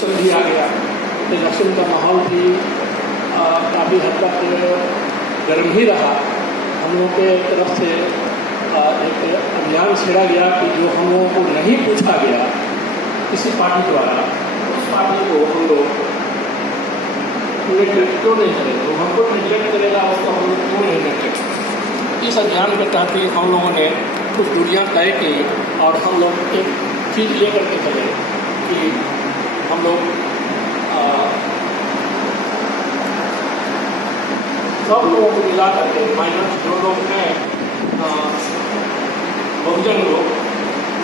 भी आ गया। इलेक्शन का माहौल भी काफ़ी हद तक गर्म ही रहा। हम लोगों के तरफ से एक अभियान छेड़ा गया कि जो हम लोगों को नहीं पूछा गया किसी पार्टी द्वारा, उस पार्टी को हम लोग नेगलेक्ट क्यों नहीं करेंगे, वो हमको नेगलेक्ट करेगा उसको हम लोग क्यों नहीं नेगलेक्ट। इस अभियान के तहत ही हम लोगों ने कुछ दूरियां तय की और हम लोग एक चीज़ ये करके चले कि हम लोग सब लोगों को मिला करके माइनस जो लोग हैं बहुजन लोग,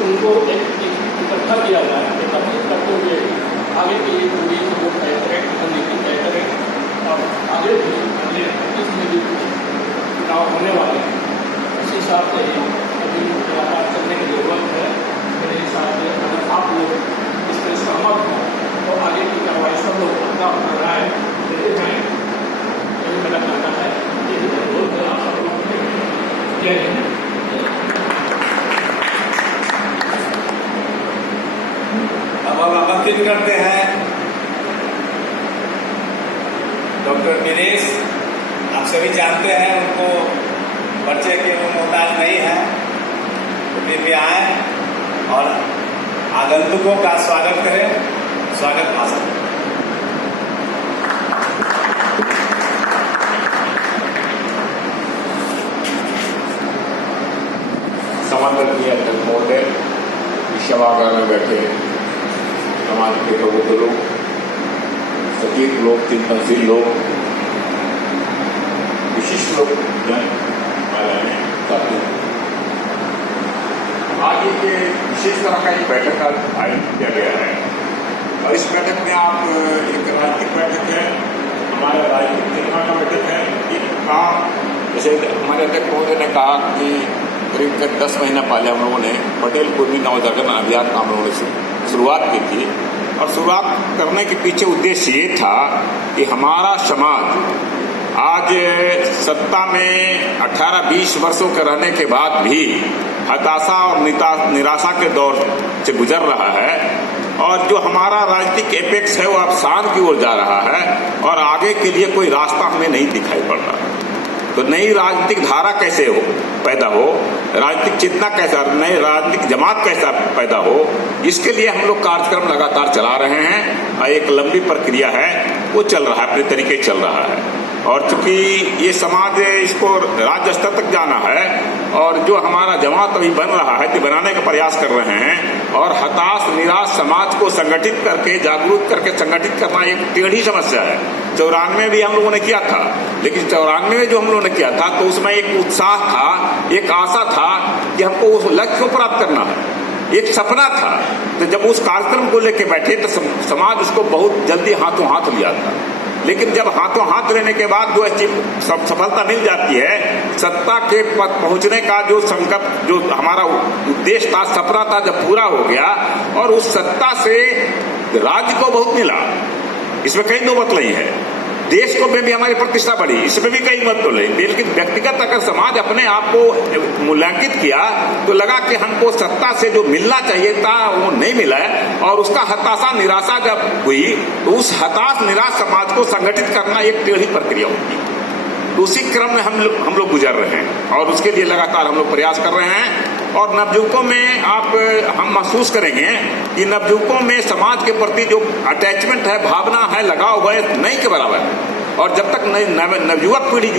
उनको एक इकट्ठा किया जाए, एकत्रित करते हुए आगे की दूरी को वो तय करें, रणनीति तय करें और आगे भी अगले इसमें भी कुछ चुनाव होने वाले हैं। इस हिसाब से ही अभी लगातार चलने की जरूरत है। मेरे हिसाब से अगर आप लोग इसमें सहमत हों तो आगे की कार्रवाई सब लोग अपना अपना राय देते जाएँ। यही मेरा कहना है। यही अनुरोध है आप सब लोगों से। जय हिंद। अब हम आमंत्रित करते हैं डॉक्टर दिनेश। आप सभी जानते हैं उनको परिचय के मोहताज नहीं है, तो फिर भी आए और आगंतुकों का स्वागत करें। स्वागत भाषण। समादरणीय अध्यक्ष महोदय, सभागार में बैठे समाज के प्रबुद्ध लोग, सचेत लोग, चिंतनशील लोग, विशिष्ट लोग, साथी, आज एक विशेष तरह का एक बैठक का आयोजन किया गया है और इस बैठक में आप एक राजनीतिक बैठक है, हमारा राजनीतिक निर्माण का बैठक है। जैसे हमारे अध्यक्ष महोदय ने कहा कि करीब 10 महीना पहले हम लोगों ने पटेल कुर्मी नवजागरण अभियान का हम लोगों ने शुरुआत की थी और शुरुआत करने के पीछे उद्देश्य ये था कि हमारा समाज आज सत्ता में 18-20 वर्षों के रहने के बाद भी हताशा और निराशा के दौर से गुजर रहा है और जो हमारा राजनीतिक एपेक्स है वो अवसान की ओर जा रहा है और आगे के लिए कोई रास्ता हमें नहीं दिखाई पड़ रहा। तो नई राजनीतिक धारा कैसे पैदा हो, राजनीतिक चेतना कैसा, नई राजनीतिक जमात कैसा पैदा हो, इसके लिए हम लोग कार्यक्रम लगातार चला रहे हैं और एक लंबी प्रक्रिया है वो चल रहा है, अपने तरीके चल रहा है। और चूंकि ये समाज इसको राज्य स्तर तक जाना है और जो हमारा जमात अभी बन रहा है तो बनाने का प्रयास कर रहे हैं और हताश निराश समाज को संगठित करके, जागरूक करके संगठित करना एक टेढ़ी समस्या है। 94 भी हम लोगों ने किया था, लेकिन 94 में जो हम लोगों ने किया था तो उसमें एक उत्साह था, एक आशा था कि हमको उस लक्ष्य को प्राप्त करना है, एक सपना था। तो जब उस कार्यक्रम को लेकर बैठे तो समाज उसको बहुत जल्दी हाथों हाथ लिया था, लेकिन जब हाथों हाथ लेने के बाद जो सफलता मिल जाती है, सत्ता के पद पहुंचने का जो संकल्प, जो हमारा उद्देश्य था, सपना था, जब पूरा हो गया और उस सत्ता से राज्य को बहुत मिला, इसमें कहीं दो मत नहीं है। देश को में भी हमारी प्रतिष्ठा बढ़ी, इसमें भी कई मत तो नहीं, लेकिन व्यक्तिगत अगर समाज अपने आप को मूल्यांकित किया तो लगा कि हमको सत्ता से जो मिलना चाहिए था वो नहीं मिला है और उसका हताशा निराशा जब हुई तो उस हताश निराश समाज को संगठित करना एक टेढ़ी प्रक्रिया होगी। तो उसी क्रम में हम लोग गुजर रहे हैं और उसके लिए लगातार हम लोग प्रयास कर रहे हैं। और नवयुवकों में हम महसूस करेंगे कि नवयुवकों में समाज के प्रति जो अटैचमेंट है, भावना है, लगाव है, नहीं के बराबर है। और जब तक नवयुवक पीढ़ी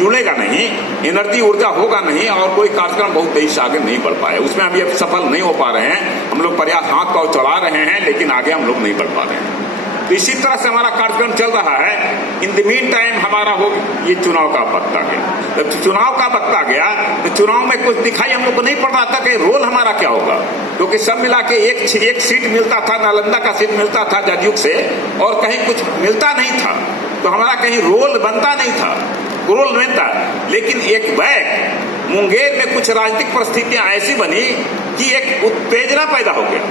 जुड़ेगा नहीं, एनर्जी ऊर्जा होगा नहीं और कोई कार्यक्रम बहुत तेजी से आगे नहीं बढ़ पाए, उसमें अभी अब सफल नहीं हो पा रहे हैं। हम लोग प्रयास हाथ पांव चला रहे हैं लेकिन आगे हम लोग नहीं बढ़ पा रहे हैं। तो इसी तरह से हमारा कार्यक्रम चल रहा है। इन द मीन टाइम हमारा ये चुनाव का वक्त आ गया। जब चुनाव का वक्त आ गया तो चुनाव में कुछ दिखाई हम लोग को नहीं पड़ रहा था कि रोल हमारा क्या होगा, क्योंकि सब मिला के एक सीट मिलता था, नालंदा का सीट मिलता था जदयू से और कहीं कुछ मिलता नहीं था, तो हमारा कहीं रोल बनता नहीं था, रोल नहीं था। लेकिन एक बैग मुंगेर में कुछ राजनीतिक परिस्थितियां ऐसी बनी कि एक उत्तेजना पैदा हो गया,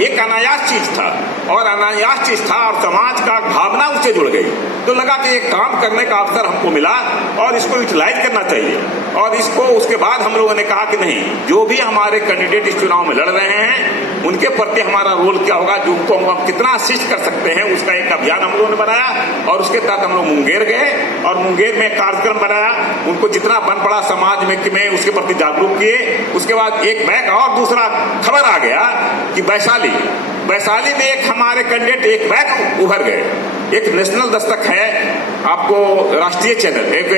एक अनायास चीज था और अनायास चीज था और समाज का भावना उससे जुड़ गई। तो लगा कि एक काम करने का अवसर हमको मिला और इसको यूटिलाइज करना चाहिए। और इसको उसके बाद हम लोगों ने कहा कि नहीं, जो भी हमारे कैंडिडेट इस चुनाव में लड़ रहे हैं उनके प्रति हमारा रोल क्या होगा, जो उनको हम कितना असिस्ट कर सकते हैं, उसका एक अभियान हम लोगों ने बनाया। और उसके तहत हम लोग मुंगेर गए और मुंगेर में कार्यक्रम बनाया, उनको जितना बन पड़ा समाज में कि मैं उसके प्रति जागरूक किए। उसके बाद एक बैग और दूसरा खबर आ गया कि वैशाली में एक हमारे कैंडिडेट एक बैग उभर गए। एक नेशनल दस्तक है, आपको राष्ट्रीय चैनल, एक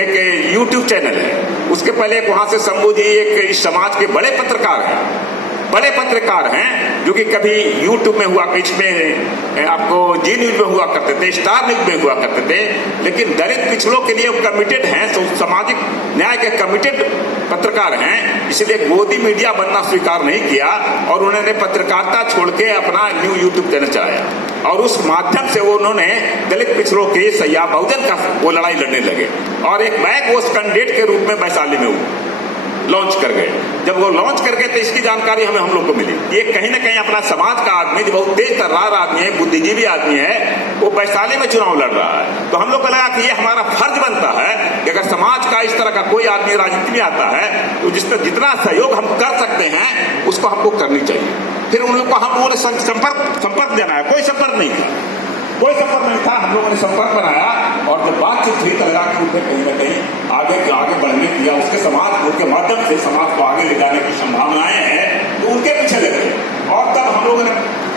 यूट्यूब चैनल है, उसके पहले वहां से शंभू जी एक इस समाज के बड़े पत्रकार हैं जो कि कभी यूट्यूब में हुआ, इसमें आपको जी न्यूज में हुआ करते थे, स्टार न्यूज में हुआ करते थे, लेकिन दलित पिछड़ों के लिए कमिटेड हैं, सामाजिक न्याय के कमिटेड पत्रकार हैं। इसलिए गोदी मीडिया बनना स्वीकार नहीं किया और उन्होंने पत्रकारिता छोड़ के अपना न्यू यूट्यूब चैनल चलाया और उस माध्यम से वो उन्होंने दलित पिछड़ों के सैया बहुजन का वो लड़ाई लड़ने लगे और एक बैग वो कैंडिडेट के रूप में वैशाली में लॉन्च कर गए। जब वो लॉन्च कर गए तो इसकी जानकारी हम लोग को मिली। ये कहीं ना कहीं अपना समाज का आदमी, जो बहुत तेज तर्रार आदमी है, बुद्धिजीवी आदमी है, वो वैशाली में चुनाव लड़ रहा है। तो हम लोग को लगा कि ये हमारा फर्ज बनता है कि अगर समाज का इस तरह का कोई आदमी राजनीति में आता है तो जितना सहयोग हम कर सकते हैं उसको हमको करनी चाहिए। फिर उन लोग को हम लोगों ने संपर्क देना है, कोई संपर्क नहीं था, हम लोगों ने संपर्क बनाया और जब बातचीत हुई तो लगा कि उन्हें कहीं ना कहीं आगे बढ़ने दिया, उसके माध्यम से समाज को आगे ले जाने की संभावनाएं हैं, तो उनके पीछे लगे। और तब हम लोगों ने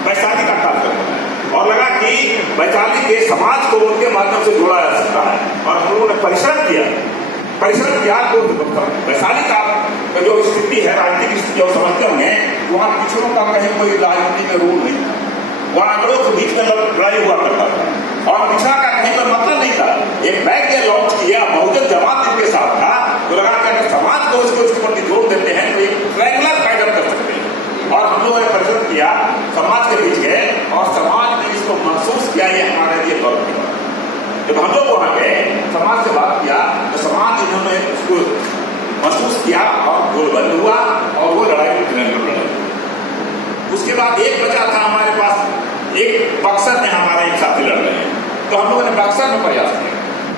वैशाली का कार्यक्रम बनाया और लगा कि वैशाली के समाज को उनके माध्यम से जोड़ा जा सकता है और हम लोगों ने परिश्रम किया तो वैशाली का जो स्थिति है, राजनीतिक स्थिति जो समझते होंगे, वहाँ पिछड़ों का कहीं कोई राजनीति में रोल नहीं था, वहाँ आंकड़ों के बीच में लड़ाई हुआ करता था और पिछड़ा का कहीं पर मतलब नहीं था। एक बैग ने लॉन्च किया, बहुजन जमात इनके साथ था, तो लगा कि अगर समाज को इसके प्रति जोर देते हैं तो एक रेगुलर फायदा कर सकते हैं। और हम लोगों ने परिश्रम किया, समाज के बीच गए और समाज ने इसको महसूस किया, ये हमारे लिए गौरव की बात। जब हम लोग वहाँ गए, समाज से बात किया तो समाज इन्होंने उसको महसूस किया और गोलबंद हुआ और वो लड़ाई। उसके बाद एक बचा था हमारे पास, एक बक्सर में हमारे एक साथी लड़ रहे हैं, तो हम लोगों ने बक्सर में प्रयास किया।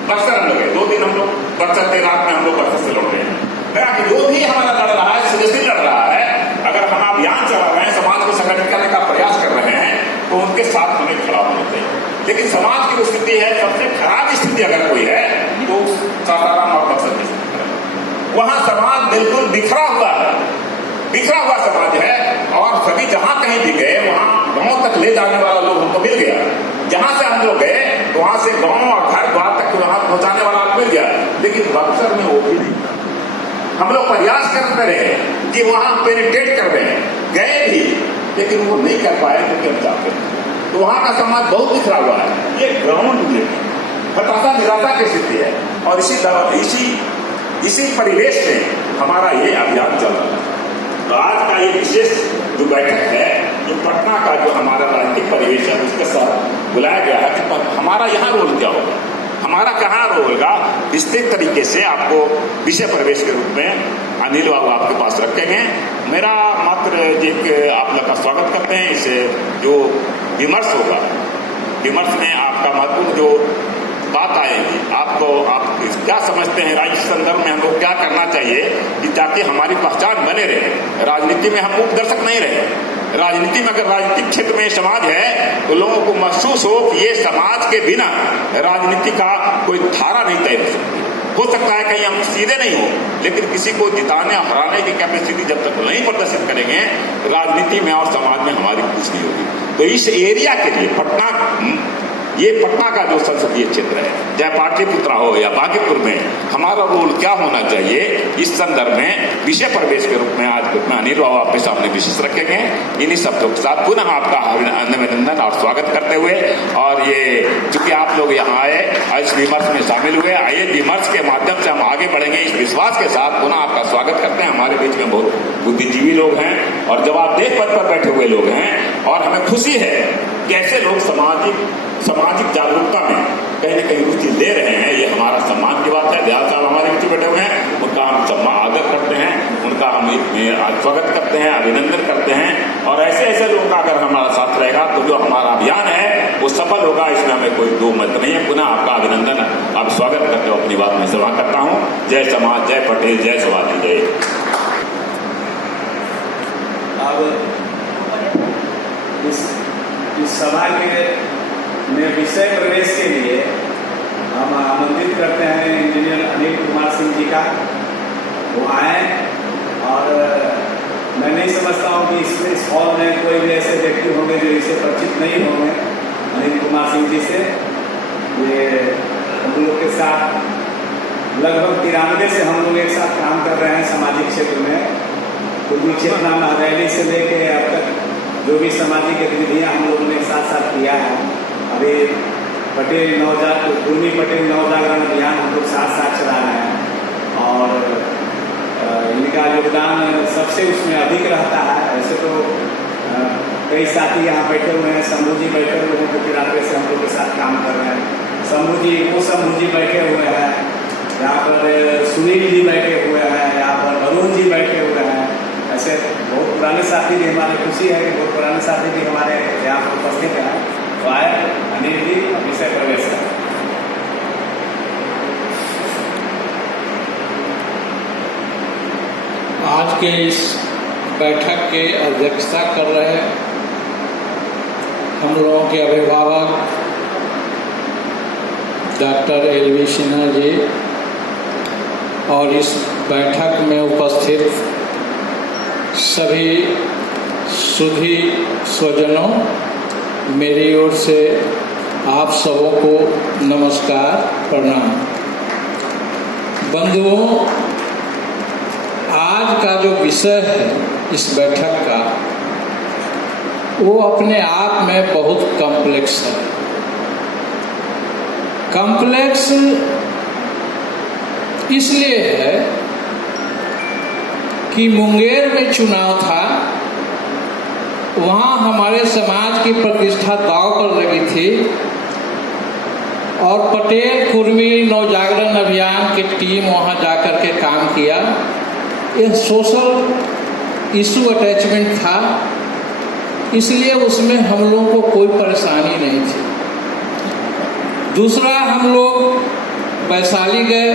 बक्सर हम लोग 2 दिन हम लोग बक्सर के रात में हम लोग बक्सर से लड़ रहे हैं। कहा कि जो भी हमारा लड़ रहा है, सीरियसली लड़ रहा है, अगर हम अभियान चला रहे हैं, समाज को संगठित करने का प्रयास कर रहे हैं, तो उनके साथ हमें खड़ा होना चाहिए। लेकिन समाज की स्थिति है, सबसे खराब स्थिति अगर कोई है तो सासाराम और बक्सर की स्थिति है। वहां समाज बिल्कुल बिखरा हुआ समाज है और सभी जहां कहीं भी गए वहां गांव तक ले जाने वाला लोग हमको मिल गया। जहां से हम लोग गए तो वहां से गांव और घर द्वार तक वहां पहुंचाने वाला मिल गया, लेकिन बक्सर में वो भी नहीं था। हम लोग प्रयास करते रहे कि वहां पेनिट्रेट कर रहे हैं, गए भी, लेकिन वो नहीं कर पाए क्योंकि हम चाहते हैं। तो वहां का समाज बहुत बिखरा हुआ है। ये ग्राउंड हताशा निराशा की स्थिति है और इसी परिवेश में हमारा ये अभियान चल रहा है। तो आज का ये विशेष जो बैठक है, जो पटना का जो हमारा राजनीतिक परिवेश है, उसके साथ बुलाया गया है कि हमारा यहाँ रोल क्या होगा, हमारा कहाँ रोल होगा। विस्तृत तरीके से आपको विषय प्रवेश के रूप में अनिल बाबू आपके पास रखेंगे। मेरा मात्र एक आप लोग का स्वागत करते हैं। इसे जो विमर्श होगा, विमर्श में आपका महत्वपूर्ण जो बात आएगी, आप क्या समझते हैं राज्य संदर्भ में हम लोग क्या करना चाहिए कि ताकि हमारी पहचान बने रहे। राजनीति में हम उपदर्शक नहीं रहे। राजनीति में अगर राजनीतिक क्षेत्र में समाज है तो लोगों को महसूस हो कि ये समाज के बिना राजनीति का कोई धारा नहीं तय हो सकती। हो सकता है कहीं हम सीधे नहीं हो, लेकिन किसी को जिताने हराने की कैपेसिटी जब तक नहीं प्रदर्शित करेंगे, राजनीति में और समाज में हमारी कुछ नहीं होगी। तो इस एरिया के लिए पटना का जो संसदीय क्षेत्र है, चाहे पाटलिपुत्रा हो या बांकीपुर में, हमारा रोल क्या होना चाहिए, इस संदर्भ में विषय प्रवेश के रूप में आज में अनिल बाबू आपके सामने विशेष रखेंगे। इन्हीं शब्दों के साथ पुनः आपका अभिनंदन और स्वागत करते हुए, और ये चूंकि आप लोग यहाँ आए और इस विमर्श में शामिल हुए, आइए विमर्श के माध्यम से हम आगे बढ़ेंगे इस विश्वास के साथ। पुनः आपका स्वागत करते हैं। हमारे बीच में बहुत बुद्धिजीवी लोग हैं और जवाबदेह पद पर बैठे हुए लोग हैं और हमें खुशी है कैसे लोग सामाजिक जागरूकता में कहीं न कहीं रुचि ले रहे हैं, ये हमारा सम्मान की बात है। दयाल साहब हमारे बीच बैठे हुए हैं, उनका हम सम्मान आदर करते हैं, उनका हम स्वागत करते हैं, अभिनंदन करते हैं। और ऐसे ऐसे लोगों का अगर हमारा साथ रहेगा तो जो हमारा अभियान है वो सफल होगा, इसमें हमें कोई दो मत नहीं है। पुनः आपका अभिनंदन, आप स्वागत करते हो, अपनी बात में सेवा करता हूँ। जय समाज, जय पटेल, जय सुभाष, जय। अब इस सभा के में विषय प्रवेश के लिए हम आमंत्रित करते हैं इंजीनियर अनिल कुमार सिंह जी का, वो आए। और मैं नहीं समझता हूँ कि इस हॉल में कोई भी ऐसे व्यक्ति होंगे जो इससे परिचित नहीं होंगे अनिल कुमार सिंह जी से। ये हम लोग के साथ लगभग 93 से हम लोग एक साथ काम कर रहे हैं सामाजिक क्षेत्र में। पूर्वी चेतना महारैली से लेके अब तक जो भी सामाजिक गतिविधियाँ हम लोगों ने साथ साथ किया है। अभी पूर्वी पटेल नवजागरण अभियान हम लोग साथ साथ चला रहे हैं और इनका योगदान सबसे उसमें अधिक रहता है। ऐसे तो कई साथी यहाँ बैठे हुए हैं, शंभू जी बैठे हुए हैं, 93 से हम लोग के साथ काम कर रहे हैं। शंभू जी बैठे हुए हैं, यहाँ पर सुनील जी बैठे हुए हैं, यहाँ पर अरुण जी बैठे हुए हैं। ऐसे बहुत पुराने साथी भी हमारे, खुशी है कि बहुत पुराने साथी भी हमारे यहाँ पर उपस्थित हैं। तो आए अनिल जी, विषय प्रवेश करें। आज के इस बैठक के अध्यक्षता कर रहे हम लोगों के अभिभावक डॉक्टर एल.वी. सिन्हा जी और इस बैठक में उपस्थित सभी सुधी स्वजनों, मेरी ओर से आप सबों को नमस्कार, प्रणाम। बंधुओं, आज का जो विषय है इस बैठक का, वो अपने आप में बहुत कॉम्प्लेक्स है। कॉम्प्लेक्स इसलिए है कि मुंगेर में चुनाव था, वहाँ हमारे समाज की प्रतिष्ठा दांव पर लगी थी और पटेल कुर्मी नवजागरण अभियान की टीम वहाँ जाकर के काम किया। यह सोशल इशू अटैचमेंट था, इसलिए उसमें हम लोगों को कोई परेशानी नहीं थी। दूसरा, हम लोग वैशाली गए,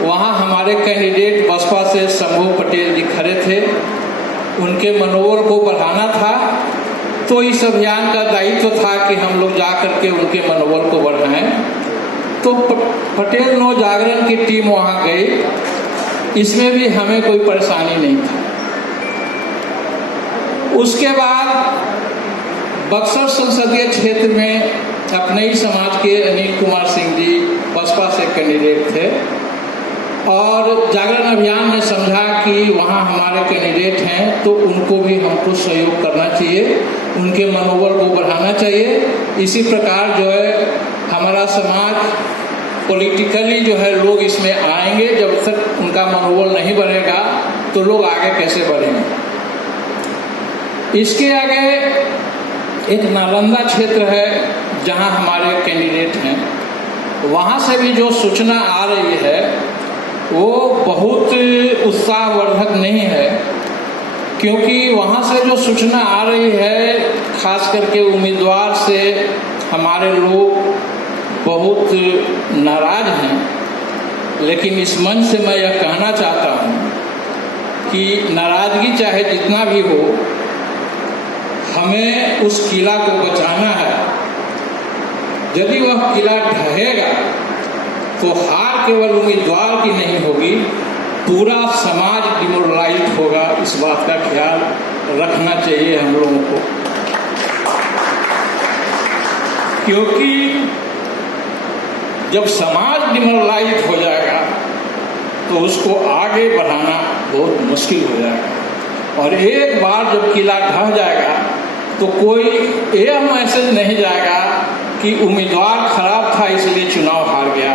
वहाँ हमारे कैंडिडेट बसपा से शंभू पटेल जी खड़े थे, उनके मनोबल को बढ़ाना था। तो इस अभियान का दायित्व था कि हम लोग जा करके उनके मनोबल को बढ़ाएं। तो पटेल नवजागरण की टीम वहाँ गई, इसमें भी हमें कोई परेशानी नहीं था। उसके बाद बक्सर संसदीय क्षेत्र में अपने ही समाज के अनिल कुमार सिंह जी बसपा से कैंडिडेट थे और जागरण अभियान ने समझा कि वहाँ हमारे कैंडिडेट हैं तो उनको भी हमको सहयोग करना चाहिए, उनके मनोबल को बढ़ाना चाहिए। इसी प्रकार जो है हमारा समाज पॉलिटिकली जो है लोग इसमें आएंगे, जब तक उनका मनोबल नहीं बढ़ेगा तो लोग आगे कैसे बढ़ेंगे। इसके आगे एक नालंदा क्षेत्र है जहाँ हमारे कैंडिडेट हैं, वहाँ से भी जो सूचना आ रही है वो बहुत उत्साहवर्धक नहीं है, क्योंकि वहाँ से जो सूचना आ रही है खास करके उम्मीदवार से हमारे लोग बहुत नाराज हैं। लेकिन इस मंच से मैं यह कहना चाहता हूँ कि नाराजगी चाहे जितना भी हो, हमें उस किला को बचाना है। यदि वह किला ढहेगा तो हार केवल उम्मीदवार की नहीं होगी, पूरा समाज डिमोरलाइज होगा। इस बात का ख्याल रखना चाहिए हम लोगों को, क्योंकि जब समाज डिमोरलाइज हो जाएगा तो उसको आगे बढ़ाना बहुत मुश्किल हो जाएगा। और एक बार जब किला ढह जाएगा तो कोई यह मैसेज नहीं जाएगा कि उम्मीदवार खराब था इसलिए चुनाव हार गया,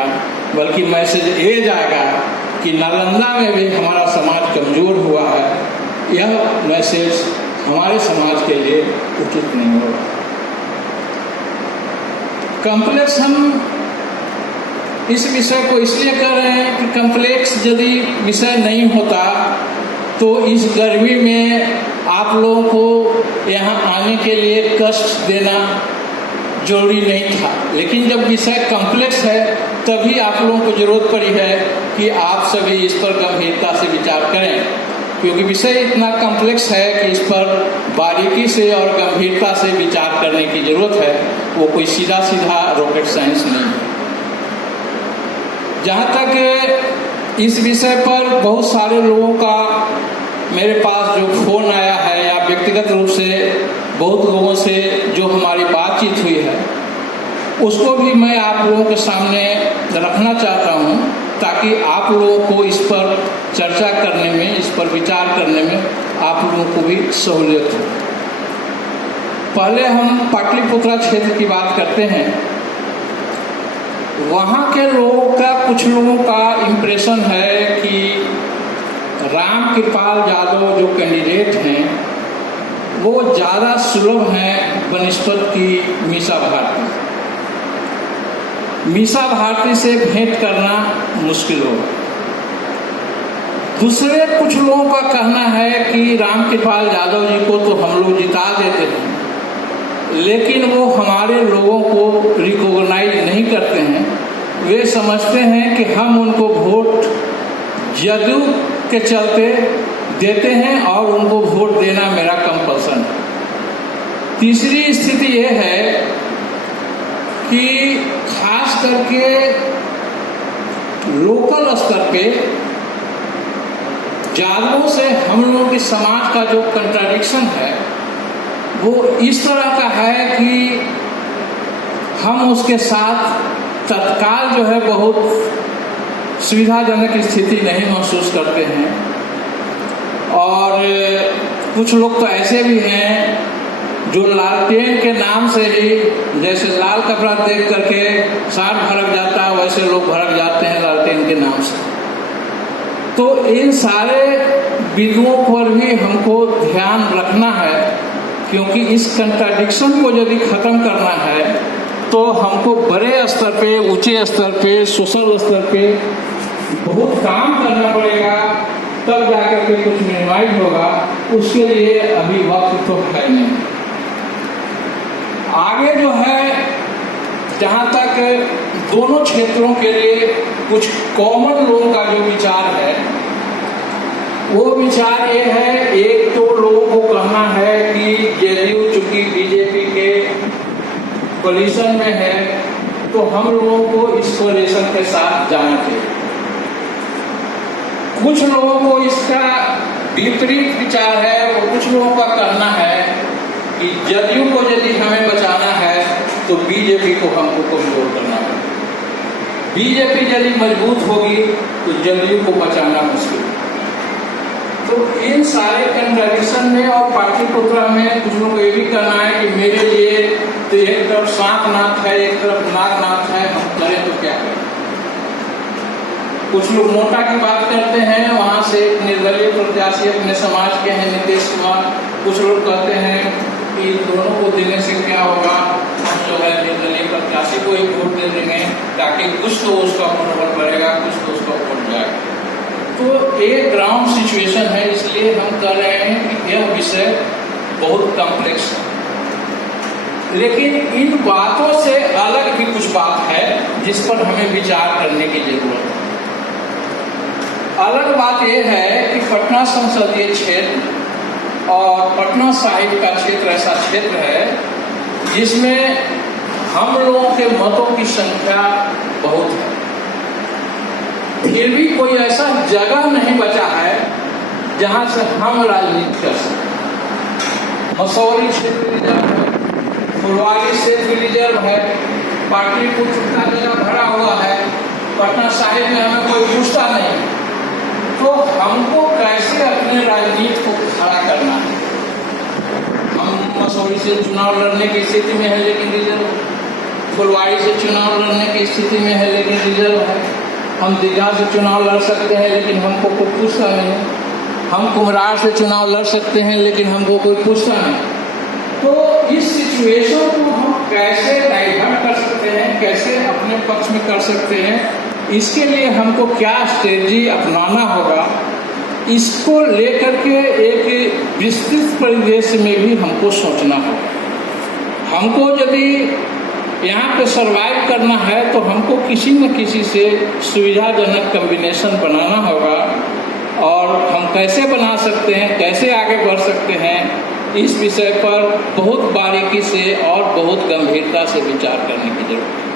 बल्कि मैसेज ये जाएगा कि नालंदा में भी हमारा समाज कमजोर हुआ है। यह मैसेज हमारे समाज के लिए उचित नहीं होगा। कॉम्प्लेक्स हम इस विषय को इसलिए कर रहे हैं कि कॉम्प्लेक्स यदि विषय नहीं होता तो इस गर्मी में आप लोगों को यहाँ आने के लिए कष्ट देना जरूरी नहीं था, लेकिन जब विषय कॉम्प्लेक्स है तभी आप लोगों को जरूरत पड़ी है कि आप सभी इस पर गंभीरता से विचार करें, क्योंकि विषय इतना कॉम्प्लेक्स है कि इस पर बारीकी से और गंभीरता से विचार करने की जरूरत है। वो कोई सीधा सीधा रॉकेट साइंस नहीं है। जहाँ तक इस विषय पर बहुत सारे लोगों का मेरे पास जो फ़ोन आया है या व्यक्तिगत रूप से बहुत लोगों से जो हमारी बातचीत हुई है, उसको भी मैं आप लोगों के सामने रखना चाहता हूँ ताकि आप लोगों को इस पर चर्चा करने में, इस पर विचार करने में आप लोगों को भी सहूलियत हो। पहले हम पाटलिपुत्रा क्षेत्र की बात करते हैं। वहाँ के लोगों का, कुछ लोगों का इम्प्रेशन है कि राम कृपाल यादव जो कैंडिडेट हैं वो ज़्यादा सुलभ हैं बनिस्पत की मीसा भारती। मीसा भारती से भेंट करना मुश्किल होगा। दूसरे कुछ लोगों का कहना है कि राम कृपाल यादव जी को तो हम लोग जिता देते हैं, लेकिन वो हमारे लोगों को रिकॉग्नाइज नहीं करते हैं। वे समझते हैं कि हम उनको वोट जदयू के चलते देते हैं और उनको वोट देना मेरा कंपल्सन है। तीसरी स्थिति ये है कि खास करके लोकल स्तर पे यादवों से हम लोगों के समाज का जो कंट्राडिक्शन है वो इस तरह का है कि हम उसके साथ तत्काल जो है बहुत सुविधाजनक स्थिति नहीं महसूस करते हैं। और कुछ लोग तो ऐसे भी हैं जो लालटेन के नाम से ही, जैसे लाल कपड़ा देख करके सांड भड़क जाता है, वैसे लोग भड़क जाते हैं लालटेन के नाम से। तो इन सारे बिंदुओं पर भी हमको ध्यान रखना है, क्योंकि इस कंट्राडिक्शन को यदि ख़त्म करना है तो हमको बड़े स्तर पे, ऊंचे स्तर पे, सोशल स्तर पे बहुत काम करना पड़ेगा, तब जाकर के कुछ निर्माण होगा। उसके लिए अभी वक्त तो है नहीं। आगे जो है, जहाँ तक दोनों क्षेत्रों के लिए कुछ कॉमन लोगों का जो विचार है, वो विचार ये है, एक तो लोगों को कहना है कि जेडीयू चूंकि बीजेपी के कोलिशन में है तो हम लोगों को इस कोलिशन के साथ जाना चाहिए। कुछ लोगों को इसका विपरीत विचार है। वो कुछ लोगों का कहना है कि जदयू को यदि हमें बचाना है तो बीजेपी को हमको कमजोर करना है। बीजेपी यदि मजबूत होगी तो जदयू को बचाना मुश्किल है। तो इन सारे कंट्राडिक्शन में और पाटलिपुत्रा में कुछ लोगों को ये भी कहना है कि मेरे लिए तो एक तरफ सांकनाथ है, एक तरफ नागनाथ है, हम करें तो क्या करें। कुछ लोग नोटा की बात करते हैं, वहाँ से निर्दलीय प्रत्याशी अपने समाज के हैं नीतीश कुमार। कुछ लोग कहते हैं कि दोनों को देने से क्या होगा, हम जो है निर्दलीय प्रत्याशी को ही वोट दे देंगे ताकि कुछ तो उसका मनोबल बढ़ेगा, कुछ तो उसका वोट जाएगा। तो एक ग्राउंड सिचुएशन है, इसलिए हम कह रहे हैं कि यह विषय बहुत कॉम्प्लेक्स है। लेकिन इन बातों से अलग भी कुछ बात है जिस पर हमें विचार करने की जरूरत है। अलग बात यह है कि पटना संसदीय क्षेत्र और पटना साहिब का क्षेत्र ऐसा क्षेत्र है जिसमें हम लोगों के मतों की संख्या बहुत है। फिर भी कोई ऐसा जगह नहीं बचा है जहां से हम राजनीति कर सकते। मसौरी क्षेत्र रिजर्व है, फुलवारी क्षेत्र रिजर्व है, पाटलिपुत्र का जगह भरा हुआ है, पटना साहिब में हमें कोई पूछता नहीं। तो हमको कैसे अपने राजनीति को खड़ा करना है। हम मसौरी से चुनाव लड़ने की स्थिति में है लेकिन रिजर्व, फुलवारी से चुनाव लड़ने की स्थिति में है लेकिन रिजर्व है। हम दीघा से चुनाव लड़ सकते हैं लेकिन हमको कोई पूछता नहीं। हम कुम्हरार से चुनाव लड़ सकते हैं लेकिन हमको कोई पूछता नहीं। तो इस सिचुएशन को हम कैसे डाइवर्ट कर सकते हैं पक्ष में कर सकते हैं, इसके लिए हमको क्या स्ट्रेटजी अपनाना होगा, इसको लेकर के एक विस्तृत परिवेश में भी हमको सोचना होगा। हमको यदि यहाँ पे सरवाइव करना है तो हमको किसी न किसी से सुविधाजनक कॉम्बिनेशन बनाना होगा, और हम कैसे बना सकते हैं, कैसे आगे बढ़ सकते हैं, इस विषय पर बहुत बारीकी से और बहुत गंभीरता से विचार करने की जरूरत है।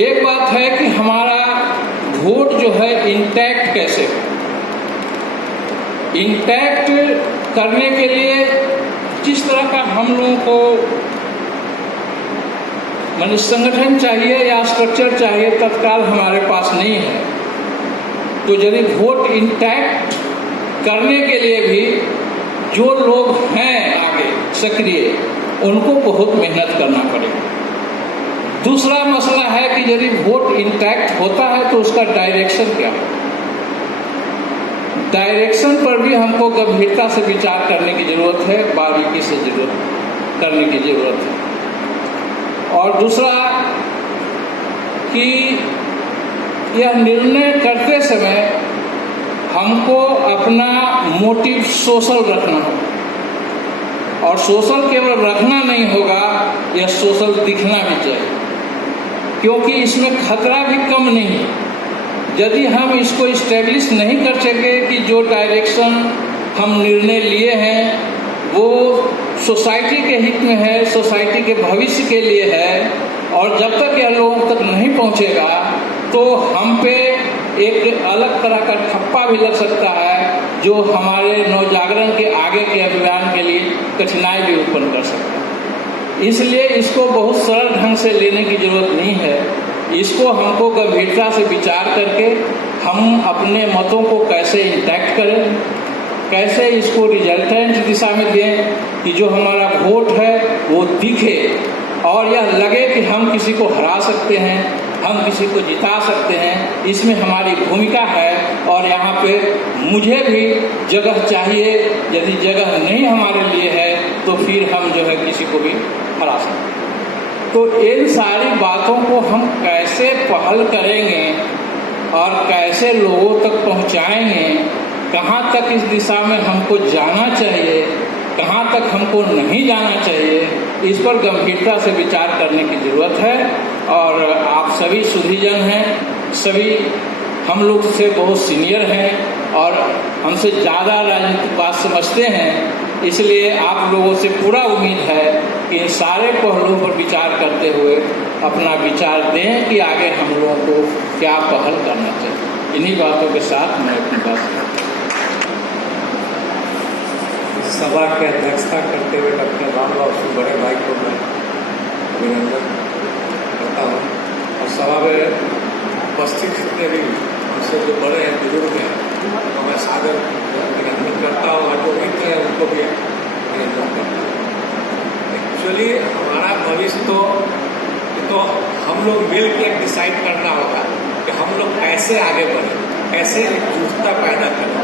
एक बात है कि हमारा वोट जो है इंटैक्ट कैसे हो, इंटैक्ट करने के लिए जिस तरह का हम लोगों को माने संगठन चाहिए या स्ट्रक्चर चाहिए, तत्काल हमारे पास नहीं है। तो यदि वोट इंटैक्ट करने के लिए भी जो लोग हैं आगे सक्रिय, उनको बहुत मेहनत करना पड़ेगा। दूसरा मसला है कि यदि वोट इंटैक्ट होता है तो उसका डायरेक्शन क्या है, डायरेक्शन पर भी हमको गंभीरता से विचार करने की जरूरत है, बारीकी से जरूरत करने की जरूरत है। और दूसरा कि यह निर्णय करते समय हमको अपना मोटिव सोशल रखना होगा, और सोशल केवल रखना नहीं होगा, यह सोशल दिखना भी चाहिए, क्योंकि इसमें खतरा भी कम नहीं है। यदि हम इसको इस्टेब्लिश नहीं कर सके कि जो डायरेक्शन हम निर्णय लिए हैं वो सोसाइटी के हित में है, सोसाइटी के भविष्य के लिए है, और जब तक यह लोगों तक नहीं पहुंचेगा तो हम पे एक अलग तरह का ठप्पा भी लग सकता है, जो हमारे नवजागरण के आगे के अभियान के लिए कठिनाई भी उत्पन्न कर सकता है। इसलिए इसको बहुत सरल ढंग से लेने की जरूरत नहीं है। इसको हमको गंभीरता से विचार करके हम अपने मतों को कैसे इंटैक्ट करें, कैसे इसको रिजल्टेंट दिशा में दें कि जो हमारा वोट है वो दिखे और यह लगे कि हम किसी को हरा सकते हैं, हम किसी को जिता सकते हैं, इसमें हमारी भूमिका है। और यहाँ पे मुझे भी जगह चाहिए, यदि जगह नहीं हमारे लिए है तो फिर हम जो है किसी को भी हरा सकते हैं। तो इन सारी बातों को हम कैसे पहल करेंगे और कैसे लोगों तक पहुँचाएंगे, कहाँ तक इस दिशा में हमको जाना चाहिए, कहाँ तक हमको नहीं जाना चाहिए, इस पर गंभीरता से विचार करने की ज़रूरत है। और आप सभी सुधीजन हैं, सभी हम लोग से बहुत सीनियर हैं और हमसे ज़्यादा राजनीतिक बात समझते हैं, इसलिए आप लोगों से पूरा उम्मीद है कि इन सारे पहलुओं पर विचार करते हुए अपना विचार दें कि आगे हम लोगों को क्या पहल करना चाहिए। इन्हीं बातों के साथ मैं अपनी बात सभा की अध्यक्षता करते हुए डॉक्टर रामबाबू सिंह बड़े भाई को मैं अभिनंदन करता हूँ, और सभा में उपस्थित जितने भी हमसे जो बड़े हैं, बुजुर्ग हैं, तो मैं सादर अभिनंदन करता हूँ, और जो मित्र हैं उनको भी अभिनंदन करता हूँ। एक्चुअली हमारा भविष्य तो हम लोग मिल के डिसाइड करना होगा कि हम लोग कैसे आगे बढ़ें, कैसे एकजुटता पैदा करें।